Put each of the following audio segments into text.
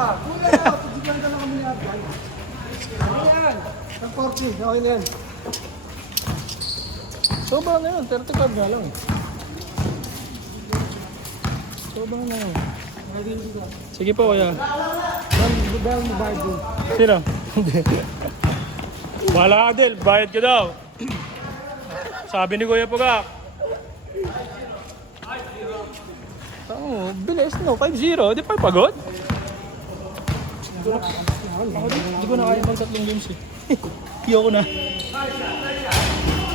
ka. Kuya, pagsipan ka lang kami niya. Ayan. Ang 40. Okay na yan. Sobra na yun. 30 card nga lang. Sobra na yun. Sige po kuya. Dahil mo bayad din. Sino? Hindi. Bahala ka Del. Bayad ka daw. Sabi ni Kuya Pugak. Oh, bilis no. 5-0. Di pa pagod? Hindi ko na kaya mag-3 games eh. Ayoko na.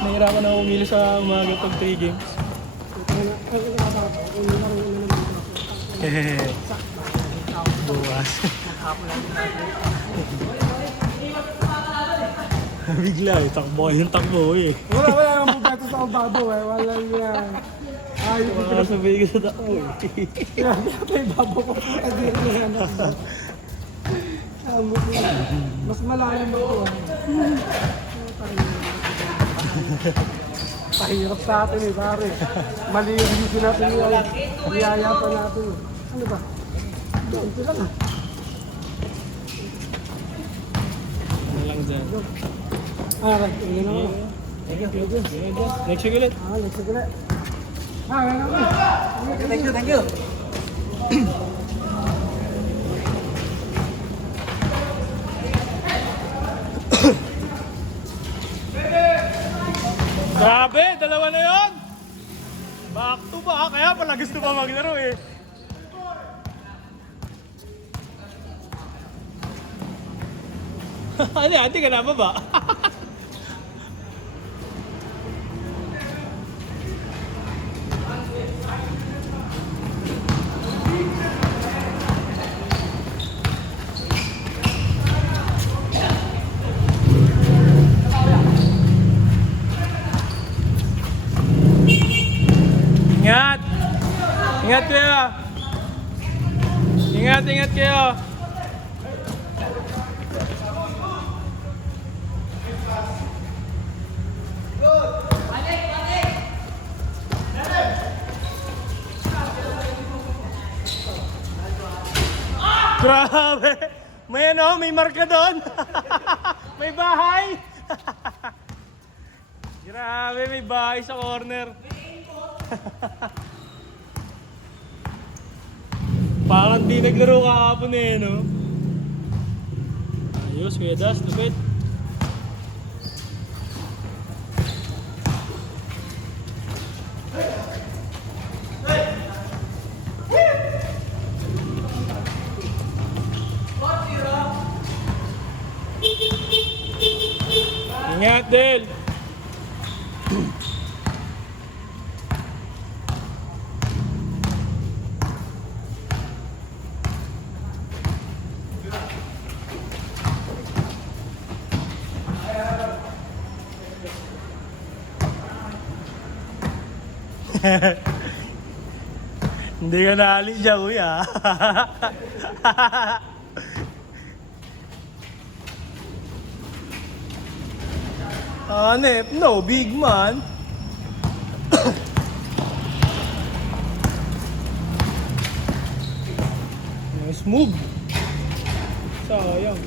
Nahirapan na ako umili sa umaga pag 3 games. Hehehe. Bukas. Bigla eh. Takbo yung takbo eh. Wala nang buka ito sa kabado eh. Wala yan. Ay, Wala sabihin ko sa takbo eh. Ito yung babo ko. Kadiri na yan. Mas malalim ito. Pahirap sa atin eh, pare. Mali yung video natin yan. Niyaya pa natin. Ano ba? Ito lang ah. Ano lang dyan. Okay, tingnan ako. Next week ulit. Let's go ulit. Wala ako. Thank you. Grabe, dalawa na yun! Back to back, kaya pala gusto pa maglaro eh. Ano yan, hindi ka na baba? Ingat! Ingat kayo! Ingat kayo! Grabe! May ano, may marka doon! May bahay! Grabe, may bahay sa corner. Parang di naglaro kahapon eh, no? Ayos, Kuya Das, lupit. Ingat, Del! Hindi ka naalis dyan, kuya. Hanep, no, big man. Nice move. Sayang.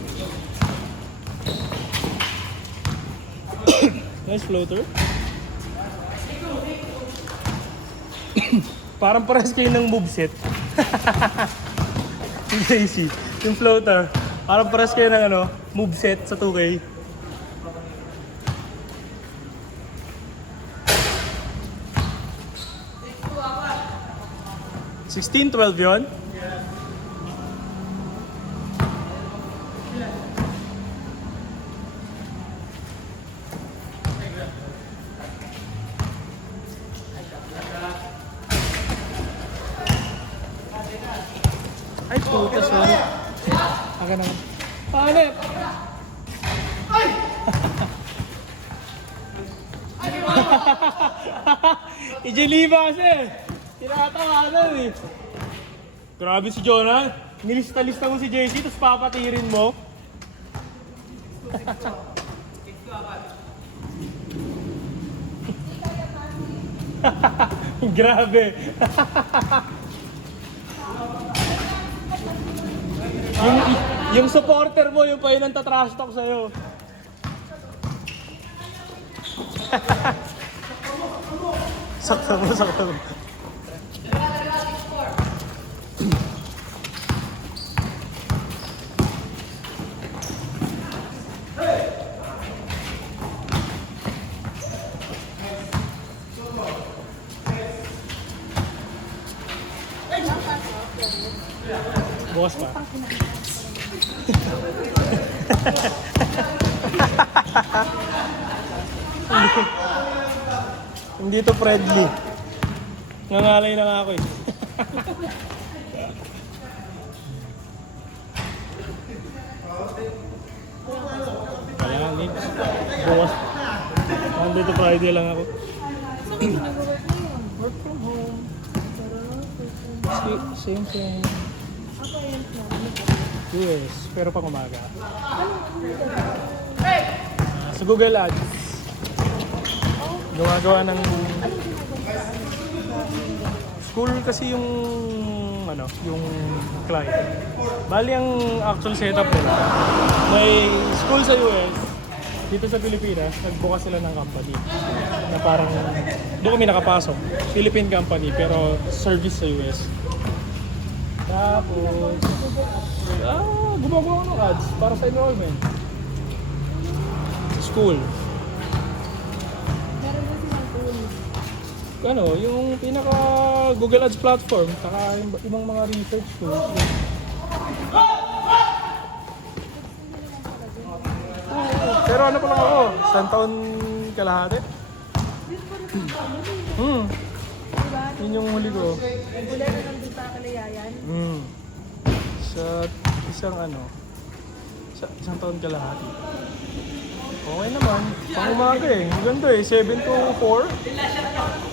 Nice floater. Parang pares kayo ng moveset. Yung Daisy, yung floater. Parang pares kayo ng ano, moveset sa 2K. $16, $12 yun? Ay, puta, sorry. Aga naman. Hanep! Ay! Ijiliba kasi. Tinatawanan eh. Grabe si Jonah. Nilista-lista mo si JC, tapos papatirin mo. Grabe. Yung Yung supporter mo, yung pa yun ang tatrash talk sa'yo. Sakta mo, sakta mo. Bukas pa. Hindi to friendly. Nangalay na nga ako eh. Kaya need. Bukas. Monday to Friday lang ako. Work from home. Same. Yes, pero pang umaga. Sa Google Ads. Gumagawa ng school kasi yung yung client. Bali ang actual setup nila. May school sa US, dito sa Pilipinas, nagbukas sila ng company na parang doon kami nakapasok. Philippine company pero service sa US. Tapos gumagawa ng ads para sa enrollment. School. Meron ba silang tool? Yung pinaka Google Ads platform, saka ibang mga research tools. Pero ano pa lang ako, isang taon kalahati. Diba? Yun yung huli ko. Regular na nandun pa kalayayan. Sa isang taon kalahati. Okay naman. Pang umaga eh. Maganda eh. 7 to 4.